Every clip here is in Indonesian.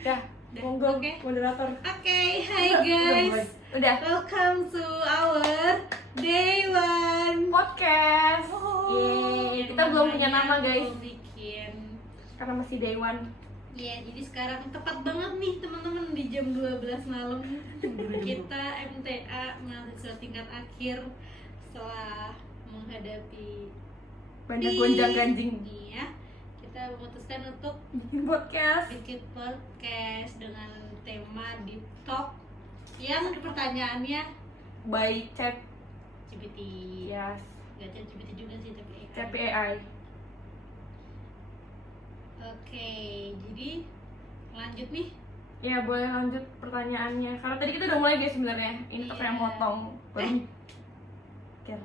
Ya, monggo moderator. Oke, hai guys. Udah. Welcome to our day one Podcast. Yeay, kita belum punya nama guys. Belum bikin. Karena masih day one. Ya, jadi sekarang tepat banget nih teman-teman di jam 12 malam kita MTA mahasiswa tingkat akhir setelah menghadapi Banyak gonjang-ganjing. Iya, kita memutuskan untuk Podcast. bikin podcast dengan tema Deep Talk yang pertanyaannya By Chat. GPT. Yes. Gak chat GPT juga sih tapi AI. Chat AI. Oke, jadi lanjut nih. Ya, boleh lanjut pertanyaannya. Karena tadi kita udah mulai guys sebenarnya. Ini tuh kayak motong. Kel.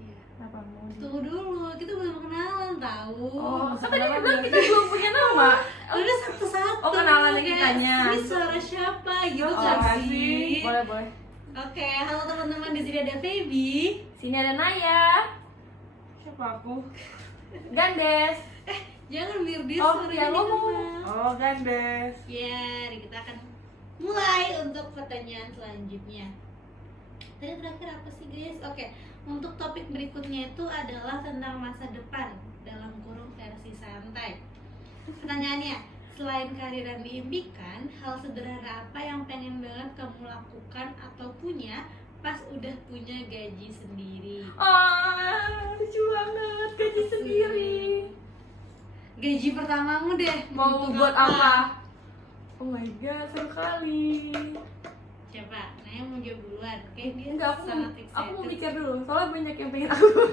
Iya. Apa mau? Tunggu dulu, kita belum kenalan tahu. Oh, kan tadi bilang kita belum punya nama. Udah satu-satu. Oh, kenalan kayak, kitanya. Ini suara siapa gitu Oh, kan sih. sih? Boleh. Oke, halo teman-teman, di sini ada Feby. Sini ada Naya. Siapa aku? Gandes. Jangan Mirdi, Oh, suaranya ya, ngomong. dikenal. Oh, Gandes. Ya, kita akan mulai untuk pertanyaan selanjutnya. Tadi terakhir apa sih guys? Oke, untuk topik berikutnya itu adalah tentang masa depan dalam kurung versi santai. Pertanyaannya, selain karir yang diimpikan, hal sederhana apa yang pengen banget kamu lakukan atau punya pas udah punya gaji sendiri? Lucu banget, gaji sendiri. Gaji pertamamu deh. Mau untuk buat apa? Oh my god, seru kali. Siapa? Naya mau jawab duluan. Kayak dia Enggak, sangat aku mau excited. mikir dulu. Soalnya banyak yang pengen aku buat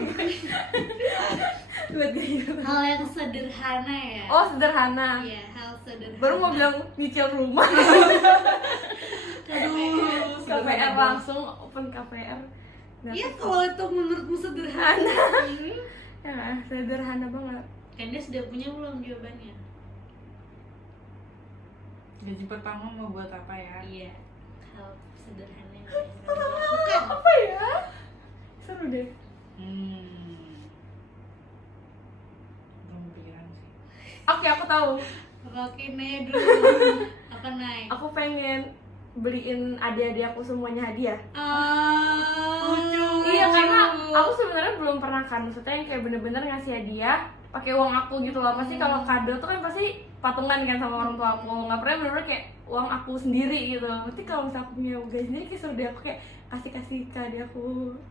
gaji. Hal yang sederhana ya. Oh, sederhana. Iya, hal sederhana. Baru mau bilang nyicil rumah. Aduh, KPR langsung open KPR. Iya, kalau itu menurutmu sederhana. Ya, sederhana banget. Kan dia sudah punya belum jawabannya? Gaji pertama mau buat apa ya? Iya. Hal sederhana yang pengen kamu lakukan. Apa ya? Seru deh. Belum pikiran sih. Oke, aku tahu. Oke, Naya dulu. Apa Nay? Aku pengen beliin adik-adik aku semuanya hadiah. Lucu. Iya, karena aku sebenarnya belum pernah kan, maksudnya yang kayak bener-bener ngasih hadiah pakai uang aku gitu loh. Pasti kalau kado tuh kan pasti patungan kan sama orang tua aku. Nggak pernah bener-bener kayak uang aku sendiri gitu. Berarti kalau misalnya aku punya gaji sendiri kayak seru deh, aku kayak kasih ke adik aku.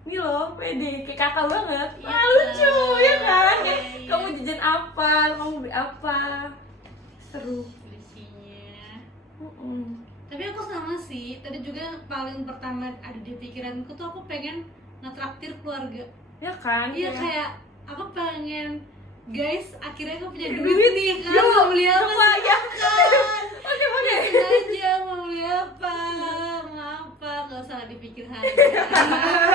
Nih loh, pede, kayak kakak banget. Iya, Lucu ya kan? Kayak iya. kamu jajan apa, kamu beli apa. Seru. Lucunya. Mm-mm. Tapi aku sama sih, tadi juga paling pertama ada di pikiranku tuh aku pengen ngetraktir keluarga. Ya kan? Iya, kayak aku pengen, guys, akhirnya aku punya duit Duit. nih kan, Yuk, mau beli apa apa ya? kan? Oke. Aja mau beli apa, mau apa, gak usah dipikir harga.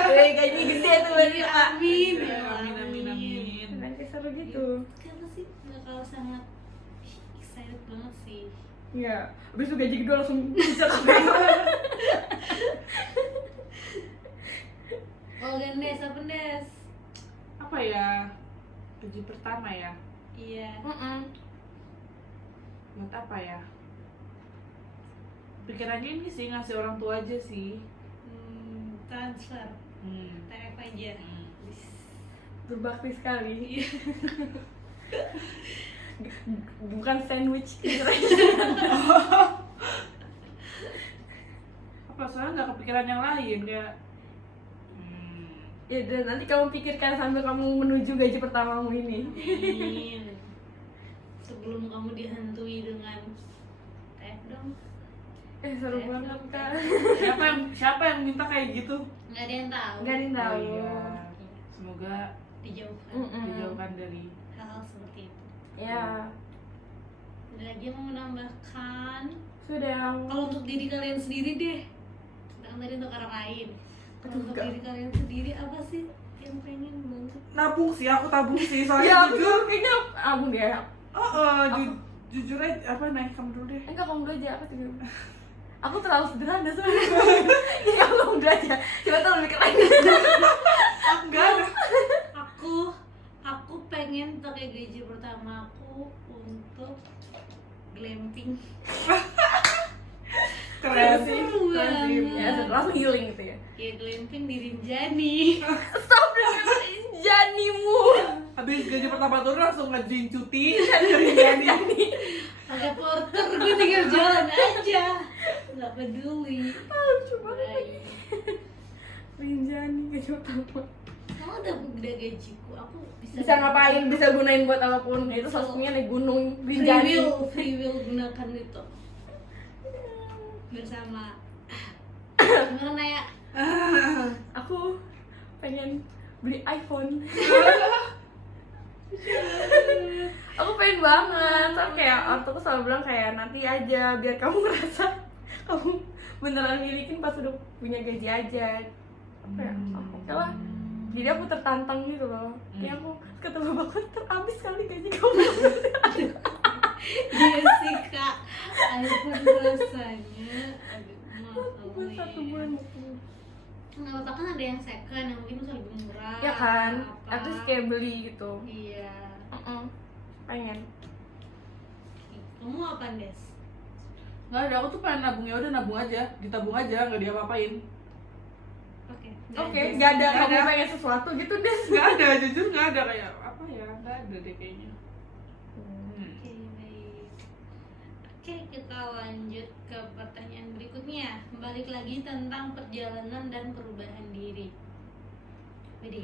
Gaji gede tuh berarti, Iya, Kak. amin. Ya, amin. Nanti seru gitu. Kenapa sih bakal sangat excited banget sih. Iya, abis itu gaji kedua langsung bisa Oh, Gandes, apa Des? Apa ya? Gaji pertama ya? Iya. Buat apa ya? Pikirannya ini sih ngasih orang tua aja sih. Transfer, TF aja. berbakti sekali. Iya. Bukan sandwich. Apa soalnya nggak kepikiran yang lain kayak Ya dan nanti kamu pikirkan sambil kamu menuju gaji pertamamu ini. Amin. Sebelum kamu dihantui dengan TF dong. Seru banget kan. siapa yang minta kayak gitu? Nggak ada yang tahu. Gak ada yang tahu. Oh, iya. Semoga Dijauhkan dijauhkan dari hal-hal seperti itu. Ya, Ada lagi yang mau menambahkan? sudah. Kalau untuk diri kalian sendiri deh, jangan tadi untuk orang lain. Kalau untuk Enggak. diri kalian sendiri apa sih yang pengen banget? nabung sih, aku tabung sih soalnya Ya, aku jujur. juga kayaknya abang deh. Jujur aja apa naik kamu dulu deh. Enggak, kamu dulu aja, aku juga. Aku terlalu sederhana soalnya. Jadi kamu dulu aja. Coba tuh lebih keren. Enggak. Aku pengen pakai gaji pertama aku untuk glamping. Astagfirullahaladzim. Ya, langsung healing gitu ya. Ya Glamping di Rinjani. Stop dengan janimu. Habis gaji pertama turun langsung ngajuin cuti jadi Ada porter, gue tinggal jalan aja. Nggak peduli. Lucu banget Baik. lagi. Rinjani gaji utama. Kamu udah gede gajiku, aku Bisa ngapain, bisa gunain buat apapun. Itu salah satunya naik gunung Rinjani. free will gunakan itu bersama. Gimana Naya? Aku pengen beli iPhone. Aku pengen banget. Soalnya kayak aku selalu bilang kayak nanti aja biar kamu ngerasa kamu beneran milikin pas udah punya gaji aja. Apa ya? Oke lah. Jadi aku tertantang gitu loh. Kayak aku ketemu bapak terhabis kali gaji kamu. Iya sih kak, iPhone rasanya aduh Satu bulan itu. nggak apa-apa kan ada yang second yang mungkin bisa lebih murah Ya kan? apa. At least kayak beli gitu. Iya. Pengen. Kamu apa Des? nggak ada, aku tuh pengen nabung, ya udah nabung aja, ditabung aja, nggak diapa-apain. Oke. Oke, nggak ada Nggak kamu ada. pengen sesuatu gitu deh. Nggak ada, jujur nggak ada, kayak apa ya, nggak ada deh kayaknya. Oke, baik. Oke, kita lanjut ke pertanyaan berikutnya. Balik lagi tentang perjalanan dan perubahan diri. Jadi,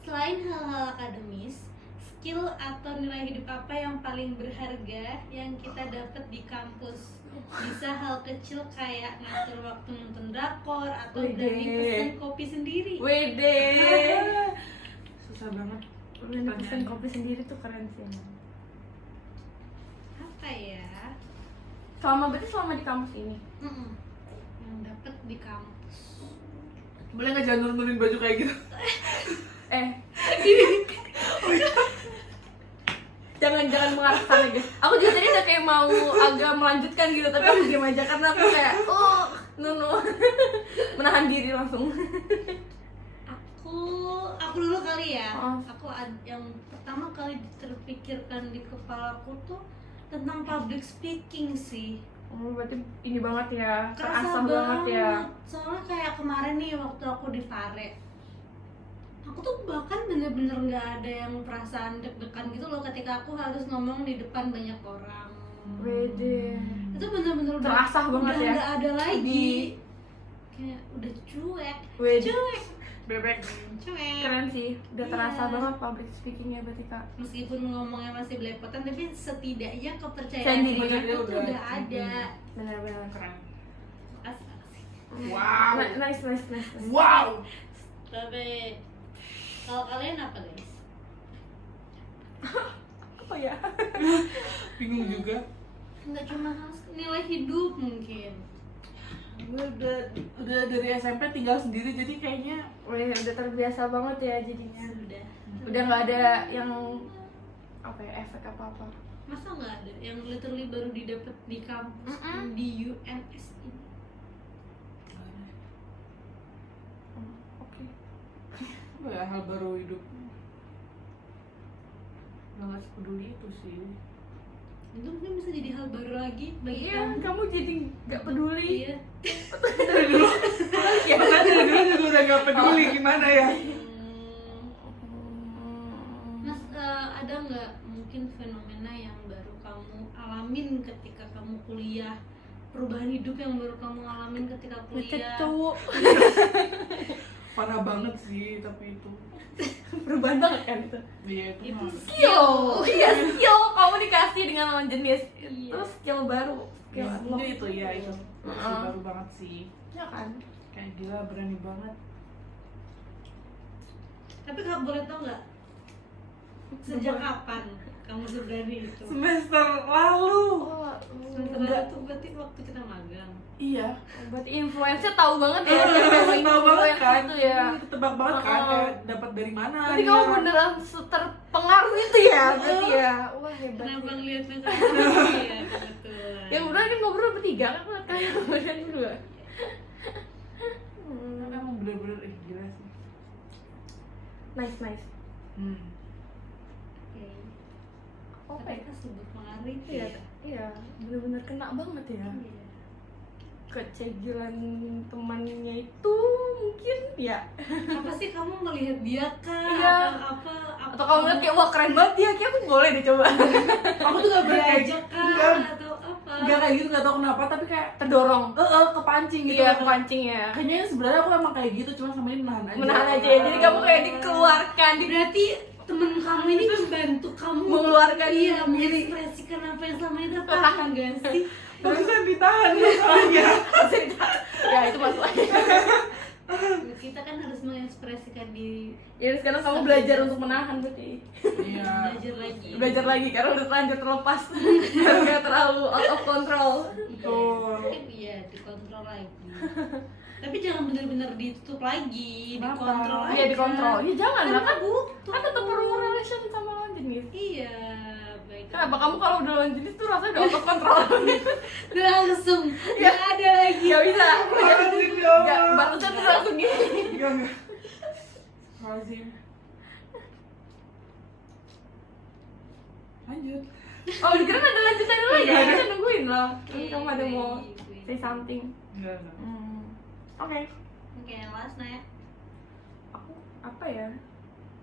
selain hal-hal akademis, skill atau nilai hidup apa yang paling berharga yang kita dapat di kampus? Bisa hal kecil kayak ngatur waktu nonton drakor atau berani Wede. pesen kopi sendiri. Wede. Susah banget. Berani pesen kopi sendiri tuh keren sih. Apa ya? Selama di kampus ini. Yang dapat di kampus. Boleh nggak jangan nurunin baju kayak gitu? Jangan mengarah ke sana guys. Aku juga tadi udah kayak mau agak melanjutkan gitu, tapi aku diam aja karena aku kayak no. Menahan diri langsung. Aku dulu kali ya. Oh. Yang pertama kali terpikirkan di kepalaku tuh tentang public speaking sih. Berarti ini banget ya, Kerasa terasa banget ya. Soalnya kayak kemarin nih waktu aku di Fare, aku tuh bahkan bener-bener nggak ada yang perasaan deg-degan gitu loh ketika aku harus ngomong di depan banyak orang. Wede. Itu bener-bener Terasah banget udah ya. nggak ada lagi. Kayak udah cuek. Wede. Bebek. Cuek. Keren sih, udah Iya. terasa banget public speakingnya berarti kak. Meskipun ngomongnya masih belepotan, tapi setidaknya kepercayaan Sendiri. diri Dia itu tuh udah- udah ada. Benar-benar. Keren. Asik. Wow. Nice. Wow. Tapi kalau kalian apa guys? Apa ya? Bingung juga. Nggak cuma nilai hidup mungkin. Gue udah dari SMP tinggal sendiri, jadi kayaknya Udah terbiasa banget ya jadinya. Sudah. Udah nggak ada yang apa ya, efek apa-apa. Masa nggak ada yang literally baru didapat di kampus di UNS ini? Oke. apa ya, hal baru hidup. Nggak sepeduli itu sih. Itu mungkin bisa jadi hal baru lagi bagi Iya, kamu. kamu jadi nggak peduli. Iya. Dari dulu, Ya. dari dulu juga udah nggak peduli gimana ya. Mas, ada nggak mungkin fenomena yang baru kamu alamin ketika kamu kuliah? Perubahan hidup yang baru kamu alamin ketika kuliah? Itu Parah banget sih, tapi itu. perubahan banget kan itu. Iya itu. Itu mah. Skill, iya skill kamu dikasih dengan lawan jenis. Iya. Itu skill baru. Skill unlock. Itu ya itu. Heeh. Baru banget sih. Ya kan? Kayak gila, berani banget. Tapi kamu boleh tau nggak sejak kapan kamu seberani itu? Semester lalu. Oh, Semester lalu tuh berarti waktu kita magang. Iya. berarti influencer tahu banget ya. siapa yang Tahu banget influence kan? itu ya. Ketebak banget kan, Heeh. kayak dapat dari mana. Berarti dia. kamu beneran terpengaruh itu ya, berarti ya. Wah hebat. Kenapa sih. ngeliatnya kamu? Iya kebetulan. Yang udah kan ngobrol bertiga kan ngeliat kayak kalian berdua. Emang bener-bener gila sih. Nice. Oke. Oke. Mereka sebut pengaruh itu Iya, ya. iya, bener-bener kena banget ya. Iya. kecegilan temannya itu mungkin ya, Apa sih kamu melihat dia kah? Iya. Atau atau kamu ngeliat kayak wah keren banget dia, kayak aku boleh deh coba. Aku tuh gak pernah kayak diajak kah? enggak, Atau apa? enggak kayak gitu, gak tau kenapa, tapi kayak Terdorong. kepancing gitu. Iya, kepancing ya. Kayaknya sebenarnya aku emang kayak gitu, cuma sama ini Menahan aja ya. Jadi kamu kayak dikeluarkan, Berarti temen kamu ini membantu kamu mengeluarkan iya, diri. mengekspresikan apa yang selama ini tahan gak sih? Maksudnya ditahan masalahnya. Ya itu masalahnya. Kita kan harus mengekspresikan diri. Ya sekarang kamu belajar untuk menahan berarti. Iya. Belajar lagi karena udah terlanjur terlepas. Karena nggak terlalu out of control. Betul. Mungkin iya dikontrol lagi. Tapi jangan benar-benar ditutup lagi, Kenapa? dikontrol aja. Iya dikontrol. Ya jangan lah kan. butuh. Kan tetap perlu relation sama lawan jenis. Iya, baik. Kenapa kamu kalau udah lawan jenis tuh rasanya udah out of control? Udah langsung, Ya. nggak ada lagi. Gak bisa. Astagfirullah. Gak, barusan tuh langsung gini. Enggak. Lazim. Lanjut. Oh dikira ada lanjutan dulu ya? Nggak ada. Kita nungguin loh. Iya, Kamu ada mau iya. say something? Enggak. Oke. Oke, yang last Naya. Aku apa ya?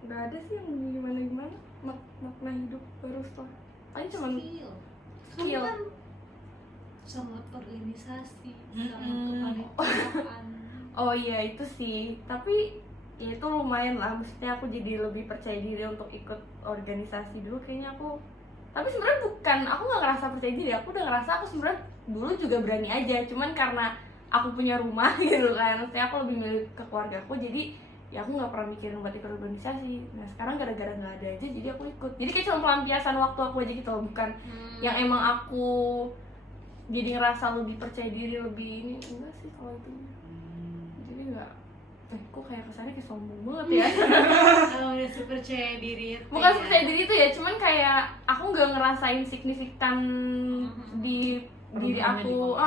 Gak ada sih yang gimana-gimana. Makna hidup baru setelah. Paling cuman Skill. Kamu Skill. kan sangat organisasi, sangat Mm-mm. kepanitiaan. oh iya itu sih. Tapi ya itu lumayan lah. Maksudnya aku jadi lebih percaya diri untuk ikut organisasi dulu. Kayaknya aku. Tapi sebenarnya bukan. Aku nggak ngerasa percaya diri. Aku udah ngerasa aku sebenarnya dulu juga berani aja. Cuman karena aku punya rumah gitu kan. Maksudnya aku lebih milih ke keluarga aku. Jadi ya aku nggak pernah mikirin buat ikut organisasi. Nah sekarang gara-gara nggak ada aja jadi aku ikut. Jadi kayak cuma pelampiasan waktu aku aja gitu loh, bukan yang emang aku jadi ngerasa lebih percaya diri, lebih ini. Enggak sih kalau itu. Jadi nggak kok kayak kesannya kayak sombong banget ya. Kalau udah super percaya diri. Bukan percaya diri itu ya, cuman kayak aku nggak ngerasain signifikan di diri aku.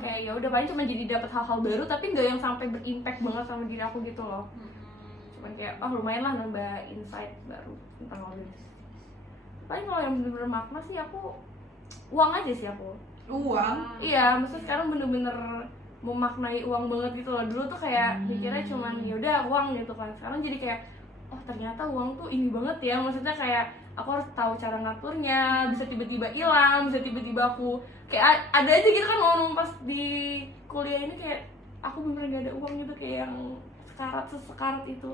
Kayak ya udah paling cuma jadi dapat hal-hal baru tapi nggak yang sampai berimpact banget sama diri aku gitu loh. Cuman kayak lumayan lah nambah insight baru tentang organisasi. Paling kalau yang bener-bener makna sih aku uang aja sih aku. Uang. Iya, maksudnya sekarang bener-bener memaknai uang banget gitu loh. Dulu tuh kayak mikirnya cuman ya udah uang gitu kan. Sekarang jadi kayak oh ternyata uang tuh ini banget ya. Maksudnya kayak aku harus tahu cara ngaturnya, bisa tiba-tiba hilang, bisa tiba-tiba aku kayak ada aja gitu kan momen pas di kuliah ini kayak aku bener-bener gak ada uang gitu, kayak yang sekarat itu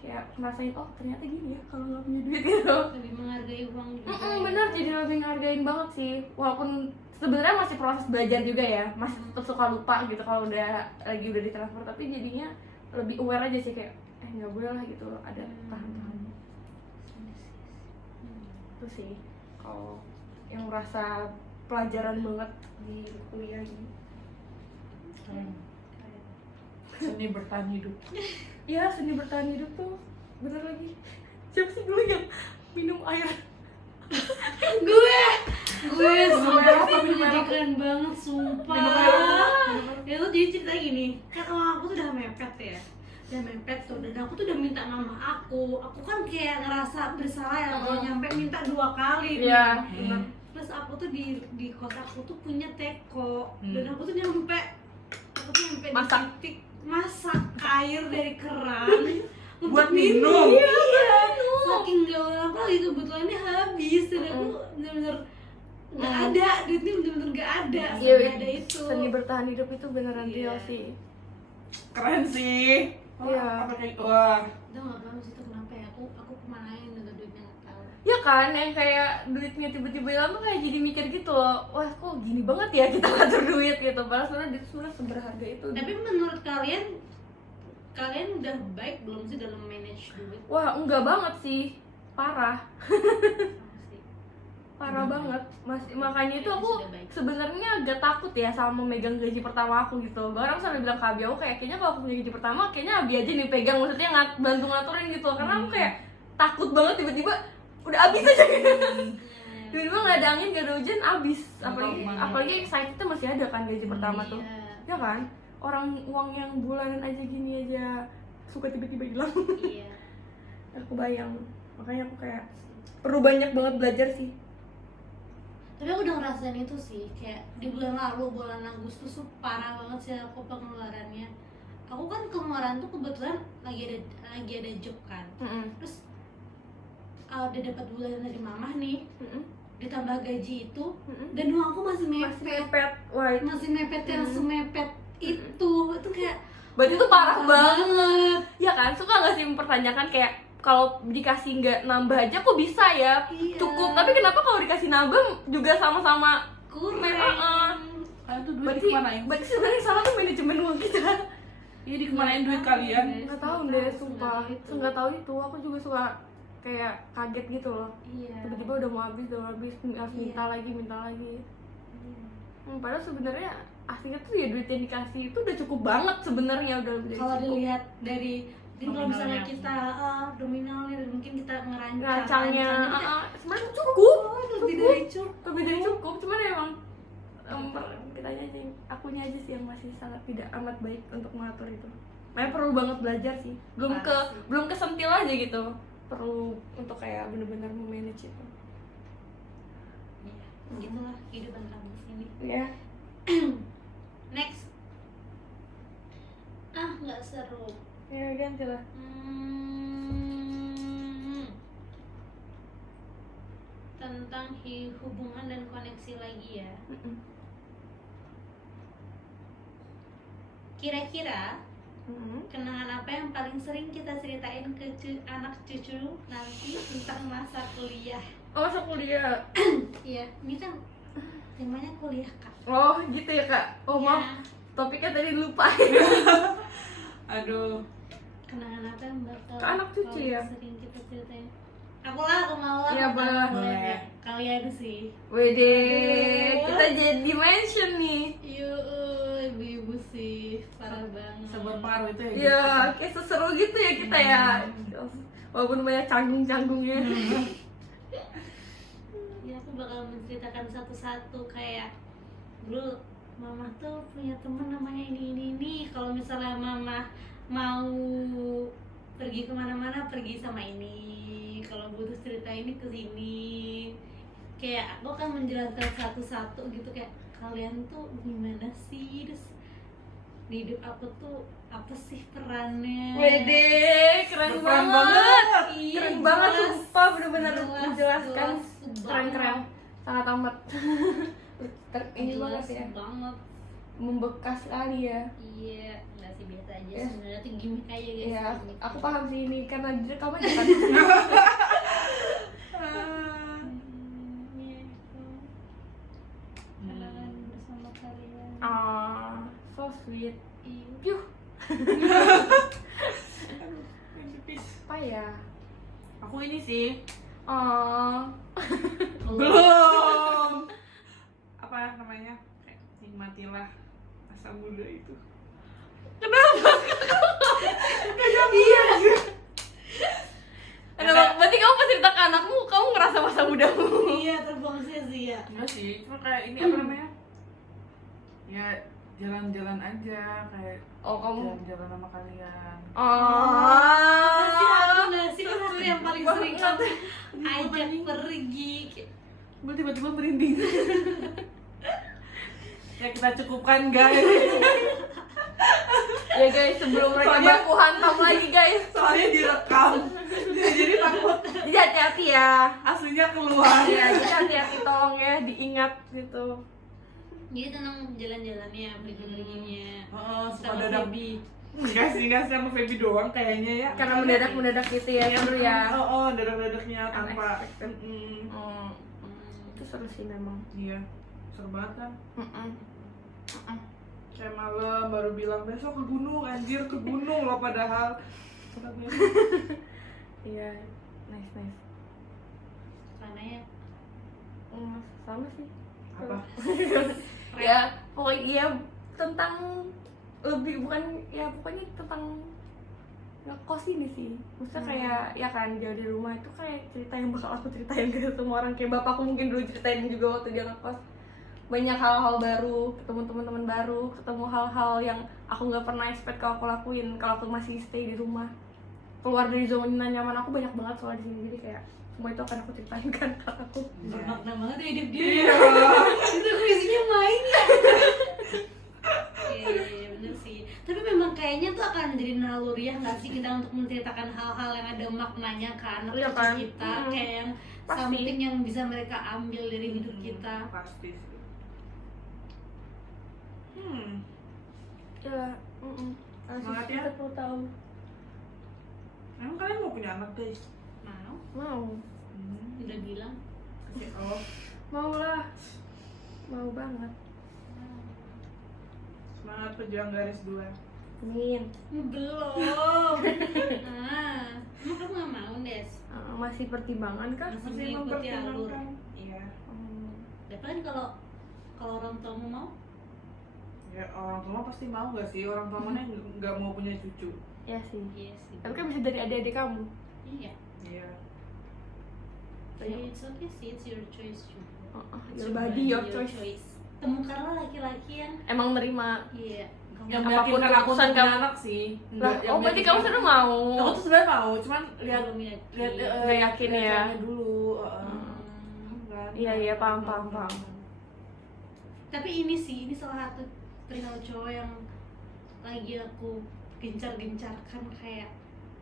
kayak ngerasain oh ternyata gini ya kalau nggak punya duit gitu. Lebih menghargai uang juga. Bener, jadi lebih ngargain banget sih. Walaupun sebenarnya masih proses belajar juga ya, masih tetap suka lupa gitu kalau udah di transfer, tapi jadinya lebih aware aja sih kayak nggak boleh lah gitu ada tahan-tahannya. Itu sih kalau yang merasa pelajaran banget di kuliah ini. Seni bertahan hidup. Ya seni bertahan hidup tuh bener lagi. Siapa sih dulu yang minum air? gue Minum air apa? Minum air apa? menyedihkan banget sumpah. Minum air apa? Ya tuh jadi cerita gini, kan orang aku tuh udah mepet ya, udah mepet tuh, dan aku tuh udah minta nama aku kan kayak ngerasa bersalah ya kalau nyampe minta 2 kali nih. Iya. Terus aku tuh di kos aku tuh punya teko, dan aku tuh nyampe di Masak. titik masak air dari keran Buat untuk minum. Iya, saking gak orang lagi kebetulan ini habis dan aku bener-bener nggak ada, duitnya bener-bener nggak ada, Iya, nggak ada itu. seni bertahan hidup itu beneran Iya. real sih. Keren sih. Iya. Apa kayak wah. Itu nggak paham sih itu kenapa ya, aku kemanain dengan duitnya nggak tahu. Ya kan, yang kayak duitnya tiba-tiba hilang tuh kayak jadi mikir gitu loh. Wah kok gini banget ya kita ngatur duit gitu. Padahal sebenarnya duit sebenarnya seberharga itu. Tapi menurut kalian udah baik belum sih dalam manage duit? Wah enggak banget sih, parah. Pasti. Parah banget. Makanya itu aku Sudah baik. sebenarnya agak takut ya sama memegang gaji pertama aku gitu. Bahkan aku sampai bilang ke Abi aku kayak kayaknya kalau aku punya gaji pertama kayaknya Abi aja nih pegang, maksudnya bantu ngaturin gitu. Karena aku kayak takut banget tiba-tiba udah habis aja gitu. Tiba-tiba nggak ada angin, nggak ada hujan, habis. Apalagi excitednya masih ada kan gaji pertama tuh. Iya. Ya kan? Orang uang yang bulanan aja gini aja suka tiba-tiba hilang. Iya. Aku bayang. Makanya aku kayak perlu banyak banget belajar sih. Tapi aku udah ngerasain itu sih, kayak di bulan lalu, bulan Agustus tuh parah banget sih aku pengeluarannya. Aku kan kemarin tuh kebetulan lagi ada job kan. Terus udah dapat bulan dari mamah nih, ditambah gaji itu, dan uang aku masih mepet. Wah, Masih mepet yang semepet itu kayak berarti itu parah banget. Ya kan, suka nggak sih mempertanyakan kayak kalau dikasih nggak nambah aja kok bisa ya, Iya. cukup. Tapi kenapa kalau dikasih nambah juga sama-sama kurang. Kalian tuh duit berarti dikemanain? berarti sebenarnya salah tuh manajemen uang kita. Iya, dikemanain duit kalian? Nggak tahu deh, sumpah. Nggak tahu itu. Aku juga suka kayak kaget gitu loh. Iya. Tiba-tiba udah mau habis, harus minta lagi. Padahal sebenarnya aslinya tuh ya duit yang dikasih itu udah cukup banget sebenarnya, udah lebih dari Kalau cukup. dilihat dari kalau misalnya Nominalnya. kita nominalnya dan mungkin kita Rancangnya rancangnya, sebenarnya cukup. lebih dari cukup. Lebih dari cukup, cuman emang kitanya aja, akunya aja sih yang masih sangat tidak amat baik untuk mengatur itu. Makanya perlu banget belajar sih. Parah sih. Belum kesentil aja gitu. Perlu untuk kayak bener-bener memanage itu. Gitulah kehidupan kampus ini. Ya. Next. Nggak seru. Ya ganti lah. Tentang hubungan dan koneksi lagi ya. Kira-kira kenangan apa yang paling sering kita ceritain ke anak cucu nanti tentang masa kuliah? Oh, masa kuliah. Iya, ini kan temanya kuliah kak. Oh, gitu ya kak. Oh Iya. maaf, topiknya tadi lupa. Aduh. Kenangan apa yang bakal Ke anak cucu paling ya? sering kita ceritain? Aku mau lah. Iya, boleh. Boleh. Kalian sih. Wede, kita jadi mention nih. Yuk, ibu-ibu sih parah banget. Seberpengaruh itu ya? Iya, kayak seseru gitu ya kita ya. Walaupun banyak canggung-canggungnya. Ya aku bakal menceritakan satu-satu kayak dulu mama tuh punya temen namanya ini. Kalau misalnya mama mau pergi kemana-mana pergi sama ini, kalau butuh cerita ini ke sini. Kayak aku akan menjelaskan satu-satu gitu, kayak kalian tuh gimana sih, terus di hidup aku tuh apa sih perannya. Wede, keren Berperan banget. Iya, Keren banget, jelas. sumpah bener-bener Jelas, menjelaskan. jelas Keren-keren, sangat amat. Ini banget Jelas ya, banget. membekas sekali ya. Iya, nggak sih biasa aja Ya. sebenarnya tuh gimmick aja guys. Iya, Gimmick. aku paham sih ini karena direkam aja kan. Iya itu kenangan bersama kalian. So sweet. Iya. Piuh, Aduh, ini pipis. apa ya? Aku ini sih belum apa namanya, kayak nikmatilah masa muda itu. Iya. Berarti kamu pas cerita ke anakmu, kamu ngerasa masa mudamu. Iya, terbang sia-sia. Enggak sih, cuma kayak ini apa namanya, ya jalan-jalan aja, kayak Oh, kamu. jalan-jalan sama kalian. Nggak sih aku yang paling sering kamu ajak pergi. Gue tiba-tiba merinding. Ya kita cukupkan guys. Ya guys, sebelum mereka Soalnya- baku hantam lagi guys. Soalnya direkam. Jadi takut Jadi hati-hati ya. aslinya keluar. Iya, jadi hati-hati tolong ya, diingat gitu. Jadi tenang jalan-jalannya, pergi-perginya. Oh, suka Sama dadak. Feby. Enggak sih, enggak sama Feby doang kayaknya ya. Karena mendadak gitu ya, seru ya. Oh, dadak-dadaknya tanpa. Unexpected. Mm-mm. Itu seru sih memang. Iya, seru banget kan. Mm-mm. Kayak malam baru bilang besok ke gunung, anjir ke gunung loh padahal. Iya, nice. Karena ya Sama sih. Apa? Ya, pokoknya ya tentang lebih bukan ya pokoknya tentang ngekos ini sih. Maksudnya kayak ya kan jauh dari rumah itu kayak cerita yang bakal aku ceritain ke semua orang, kayak bapakku mungkin dulu ceritain juga waktu dia ngekos. Banyak hal-hal baru, ketemu teman-teman baru, ketemu hal-hal yang aku nggak pernah expect kalau aku lakuin kalau aku masih stay di rumah. Keluar dari zona nyaman aku banyak banget soal di sini, jadi kayak semua itu akan aku ceritain kan ke aku. Bermakna banget ya hidup dia. Iya. Itu kuisinya main ya. Iya, bener sih. Tapi memang kayaknya tuh akan jadi naluriah nggak sih kita untuk menceritakan hal-hal yang ada maknanya ke anak Iya cucu kan? kita, kayak yang Pasti. something yang bisa mereka ambil dari hidup kita. Pasti sih. Ya, Semangat ya. Kita perlu tahu. Emang kalian mau punya anak guys? Mau. Udah bilang. Oh, Mau lah. Mau banget. semangat pejuang garis 2. Amin. Belum. Emang kamu nggak mau, Des? Masih pertimbangan kah? Masih Masih mengikuti alur. mempertimbangkan. Iya. Tapi kan kalau orang tuamu mau, Ya orang tua pasti mau gak sih? Orang tua mana yang nggak mau punya cucu? Ya sih. iya sih. Tapi kan bisa dari adik-adik kamu. Iya. Iya. Jadi it's okay sih, it's your choice juga. It's Your body, your choice. Temukanlah laki-laki yang Emang nerima. iya. Yang Apapun meyakinkan aku keputusan untuk punya kamu. anak sih. Lah, oh berarti kamu sudah mau. Aku tuh sebenarnya mau, cuman lihat belum yakin. lihat Nggak yakin lihat ya. cowoknya dulu. Kan? Iya, paham. Tapi ini salah satu perihal cowok yang lagi aku gencar-gencarkan, kayak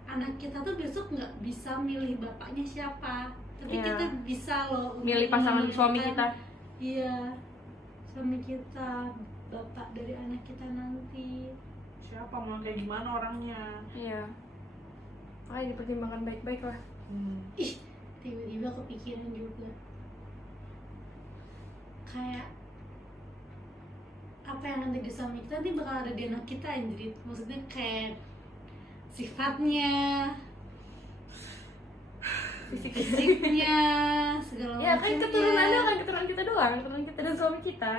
anak kita tuh besok nggak bisa milih bapaknya siapa, tapi Iya. kita bisa loh untuk Milih pasangan suami menentukan, kita. iya, suami kita, bapak dari anak kita nanti. Siapa mau kayak gimana orangnya? Iya. Makanya dipertimbangkan baik-baik lah. Ih, tiba-tiba kepikiran juga, kayak apa yang nanti di suami kita nanti bakal ada di anak kita, anjir. Maksudnya kayak sifatnya, fisiknya, segala Ya kan macamnya. keturunannya kan keturunan kita doang, keturunan kita dan suami kita.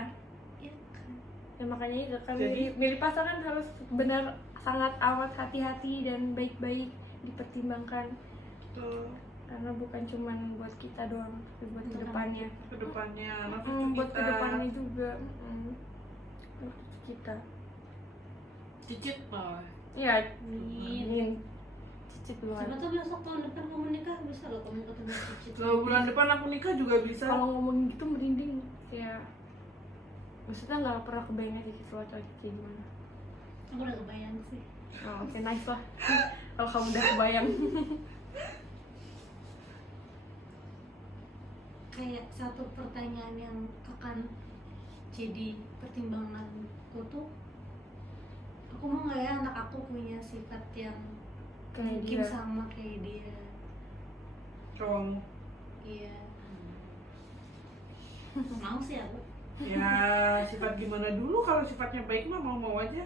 Iya kan. Ya makanya itu kan Jadi- milih pasangan harus benar sangat amat hati-hati dan baik-baik dipertimbangkan, Tuh, karena bukan cuman buat kita doang, tapi buat Untuk kedepannya. kedepannya anak cucu Buat kita. kedepannya juga. Buat kita. Cicit malah. Ya, Amin. cicit Siapa banget. tuh besok tahun depan kamu nikah, bisa loh kamu ketemu cicit. Kalau bulan depan aku nikah juga bisa. Kalau ngomongin gitu merinding, kayak maksudnya nggak pernah kebayang aja gitu cowok kayak gimana. Aku udah kebayang sih. Oh, oke, nice lah. Kalau kamu udah kebayang. Kayak satu pertanyaan yang akan jadi pertimbanganku tuh, aku mau nggak ya anak aku punya sifat yang Kayak mungkin dia. sama kayak dia. Kamu Iya. Mau sih aku. ya sifat gimana dulu? Kalau sifatnya baik mah mau aja.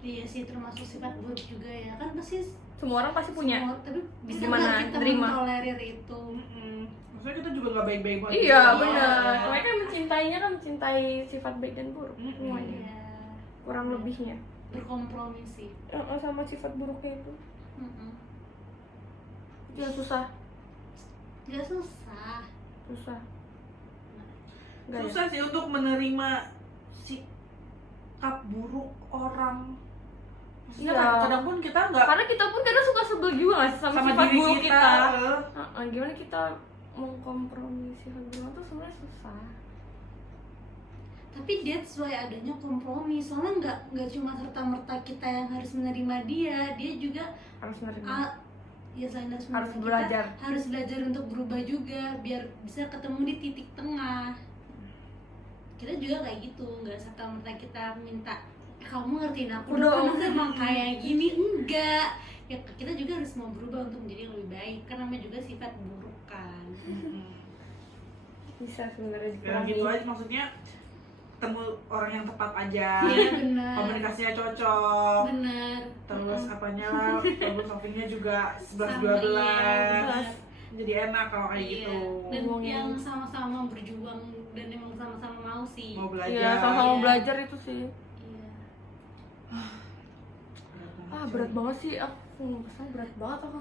Iya sih, termasuk sifat buruk juga ya. Kan pasti Semua orang pasti punya. tapi bisa Gimana nggak kita nerima? mentolerir itu? Maksudnya kita juga nggak baik-baik banget. Iya, Iya. benar. Mereka mencintainya kan mencintai sifat baik dan buruk semuanya. Iya. Kurang lebihnya. Berkompromi sih. Sama sifat buruknya itu. Ya susah, Gak susah. susah. Nggak ya? Susah sih untuk menerima sikap buruk orang. Maksudnya Iya. kadang pun kita nggak Karena kita pun kadang suka sebel juga nggak sih sama, sama sifat diri buruk kita. kita. Gimana kita mengkompromi sifat buruk itu sebenarnya susah. Tapi that's why adanya kompromi. Soalnya nggak cuma serta merta kita yang harus menerima dia juga Harus menerima. ya selain harus Harus menerima belajar. kita, harus belajar untuk berubah juga biar bisa ketemu di titik tengah. Kita juga kayak gitu, nggak serta merta kita minta kamu ngertiin aku Udah. dong, karena emang kayak gini, enggak. Ya kita juga harus mau berubah untuk menjadi yang lebih baik, karena namanya juga sifat buruk kan. Bisa sebenarnya Ya dikurangi. gitu aja, maksudnya ketemu orang yang tepat aja. Iya benar. Komunikasinya cocok. Benar. Terus apanya, problem solvingnya juga 11-12. Iya, Jadi enak kalau kayak Iya. gitu. Dan Ngomongin. yang sama-sama berjuang dan emang sama-sama mau sih. Mau belajar. Iya, sama-sama Iya. belajar itu sih. Iya. Berat banget sih aku. Berat banget aku.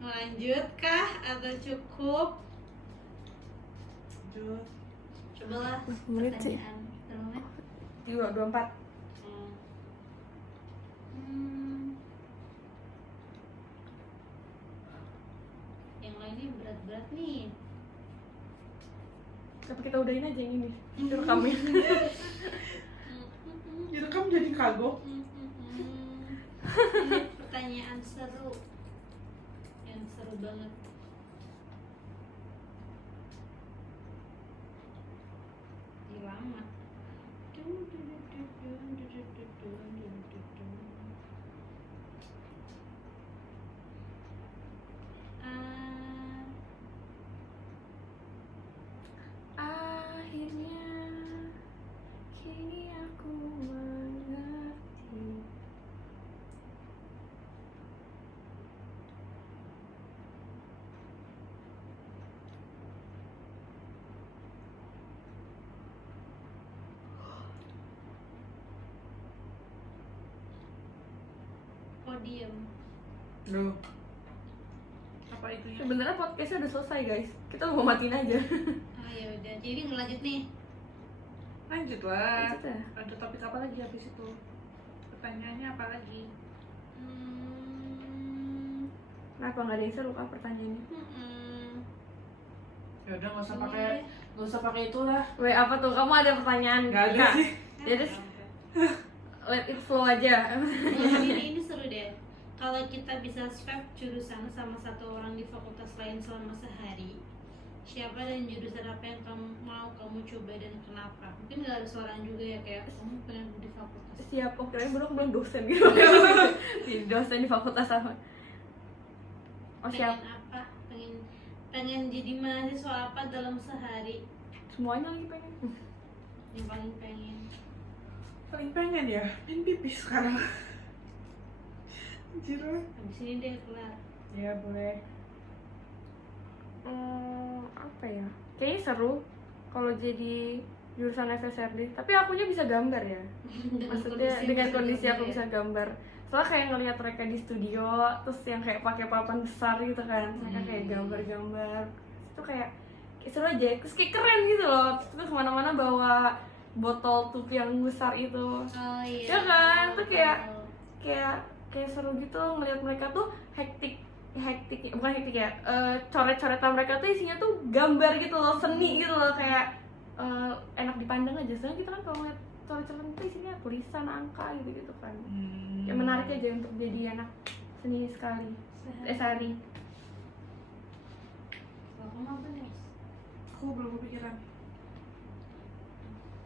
Lanjut kah atau cukup? Lanjut. Cobalah Menit sih. pertanyaan. Berapa menit? 24. ini berat-berat nih. Tapi kita udahin aja yang ini. Rekamnya. Direkam jadi kagok. Ini pertanyaan seru, yang seru banget. Lama. Akhirnya kini aku mengerti. Podium. Loh. Apa itu ya? Sebenarnya podcastnya udah selesai guys. Kita mau matiin aja. Oh ya udah, jadi ngelanjut nih. Lanjut lah. Lanjut ya? Ada topik apa lagi habis itu? Pertanyaannya apa lagi? Kenapa nggak ada yang seru kah pertanyaannya? Ya udah nggak usah pakai itulah. Weh apa tuh? Kamu ada pertanyaan? Nggak ada Nggak? sih. Jadi let it flow aja. Ini seru deh. Kalau kita bisa swap jurusan sama satu orang di fakultas lain selama sehari, siapa dan jurusan apa yang kamu coba dan kenapa? Mungkin nggak harus orang juga ya, kayak kamu pengen di fakultas. Siap, oh kirain belum dosen gitu. Di dosen di fakultas apa? Oh siap. Pengen apa? Pengen jadi mahasiswa apa dalam sehari? Semuanya lagi pengen. Yang paling pengen. Paling pengen ya main pipis sekarang. Anjir. Habis ini deh kelar. Ya boleh. Apa ya? Kayaknya seru kalau jadi jurusan FSRD. Tapi akunya bisa gambar ya. Maksudnya dengan kondisi aku bisa gambar. Soalnya kayak ngelihat mereka di studio, terus yang kayak pakai papan besar gitu kan, mereka kayak gambar-gambar. Itu kayak seru aja. Terus kayak keren gitu loh. Terus kemana-mana bawa botol tuh yang besar itu. Oh iya. Ya kan? Tuh kayak seru gitu ngelihat mereka tuh hektik bukan hektik ya, coret-coretan mereka tuh isinya tuh gambar gitu loh, seni gitu loh, kayak enak dipandang aja. Soalnya kita kan kalau ngeliat coret-coretan itu isinya tulisan, angka gitu kan, kayak menarik aja untuk jadi anak seni sekali sehari. Kalau kamu apa nih? Aku belum kepikiran.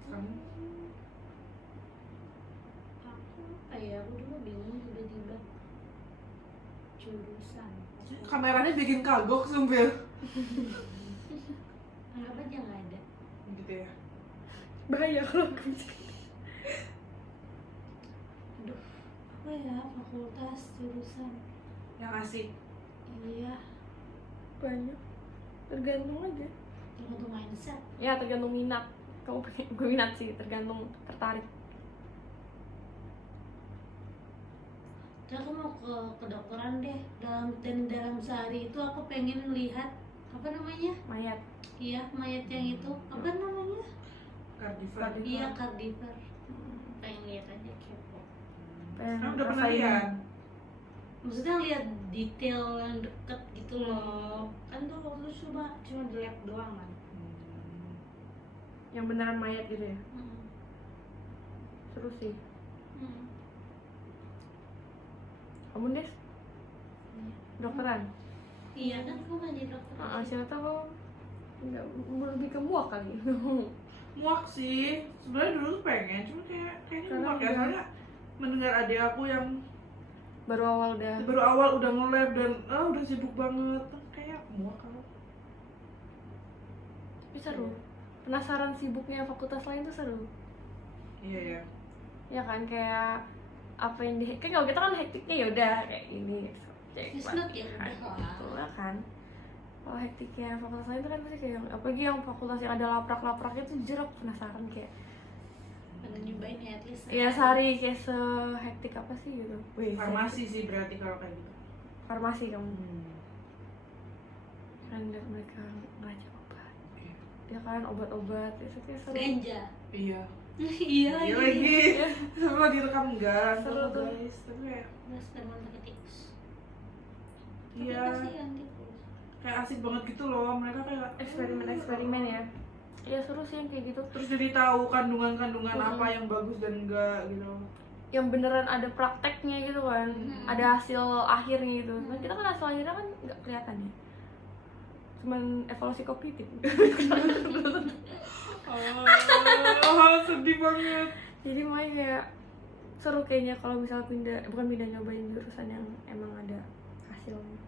Kamu? Aku dulu bingung tiba-tiba jurusan. Kameranya bikin kagok sumpil. Anggap aja nggak ada. Gitu ya. Bahaya kalau aku Aduh, apa ya, fakultas jurusan? Yang asik. Iya, banyak, tergantung aja. tergantung mindset. Ya tergantung minat. Kamu pengen, gue minat sih, tergantung tertarik. Terus aku mau ke kedokteran deh. Dalam sehari itu aku pengen lihat apa namanya? Mayat. Iya, mayat yang itu apa namanya? Cardifer. Iya, cardifer. Pengen lihat aja, kepo. Kamu udah pernah Rasain. lihat? Maksudnya lihat detail yang deket gitu loh. Kan tuh waktu itu cuma di lab doang kan. Yang beneran mayat gitu ya. Seru sih. Kamu Des? Dokteran? Iya kan, aku nggak jadi dokter. Siapa tahu nggak lebih ke muak kali. Muak sih. Sebenarnya dulu tuh pengen, cuma kayaknya Karena muak ya. udah- Soalnya mendengar adik aku yang Baru awal udah. baru awal udah nge-lab dan udah sibuk banget, kayak muak kalau. Tapi seru. Penasaran sibuknya fakultas lain tuh seru. Iya ya. Ya kan, kayak apa yang di kan kalau kita kan hektiknya ya udah kayak ini cek Isnot ya udah gitu lah kan. Kalau hektiknya fakultas lain tuh kan pasti kayak apalagi yang fakultas yang ada laprak-lapraknya tuh jujur aku penasaran kayak pengen nyobain ya, at least. ya sehari kayak sehektik apa sih gitu. Wih, Farmasi sih berarti kalau kayak gitu. farmasi kamu kan lihat mereka ngeracik obat, dia kan obat-obat itu kayak seru. Ganja. Iya. Iya Iya lagi. lagi. Sama direkam enggak? Seru tuh. Guys, tapi kayak Udah eksperimen pakai tikus. Tapi iya. kasihan tikus. kayak asik banget gitu loh, mereka kayak eksperimen ya. Ya seru sih yang kayak gitu. terus jadi tahu kandungan-kandungan apa yang bagus dan enggak gitu. Yang beneran ada prakteknya gitu kan, ada hasil akhirnya gitu. Nah, kita kan hasil akhirnya kan nggak kelihatan ya, cuman evaluasi kognitif. Sedih banget. Jadi makanya kayak seru kayaknya kalau misal bukan pindah nyobain jurusan yang emang ada hasilnya.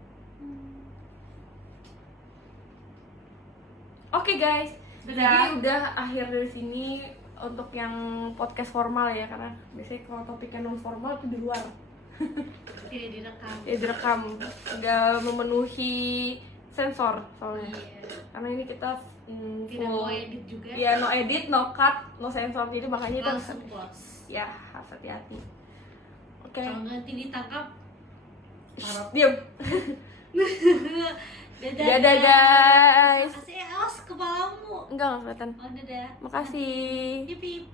Oke guys, jadi udah akhir dari sini untuk yang podcast formal ya, karena biasanya kalau topiknya non formal itu di luar. Tidak direkam. Ya direkam, nggak memenuhi sensor soalnya. Iya. Karena ini kita Tidak mau edit juga. ya no edit, no cut, no sensor, jadi makanya kita Langsung bos. ya harus hati-hati. Oke. Kalau nanti ditangkap, Diam. Dadah guys. Kasih awas kepalamu. Enggak kelihatan. Oh dadah. Makasih. Yip yip.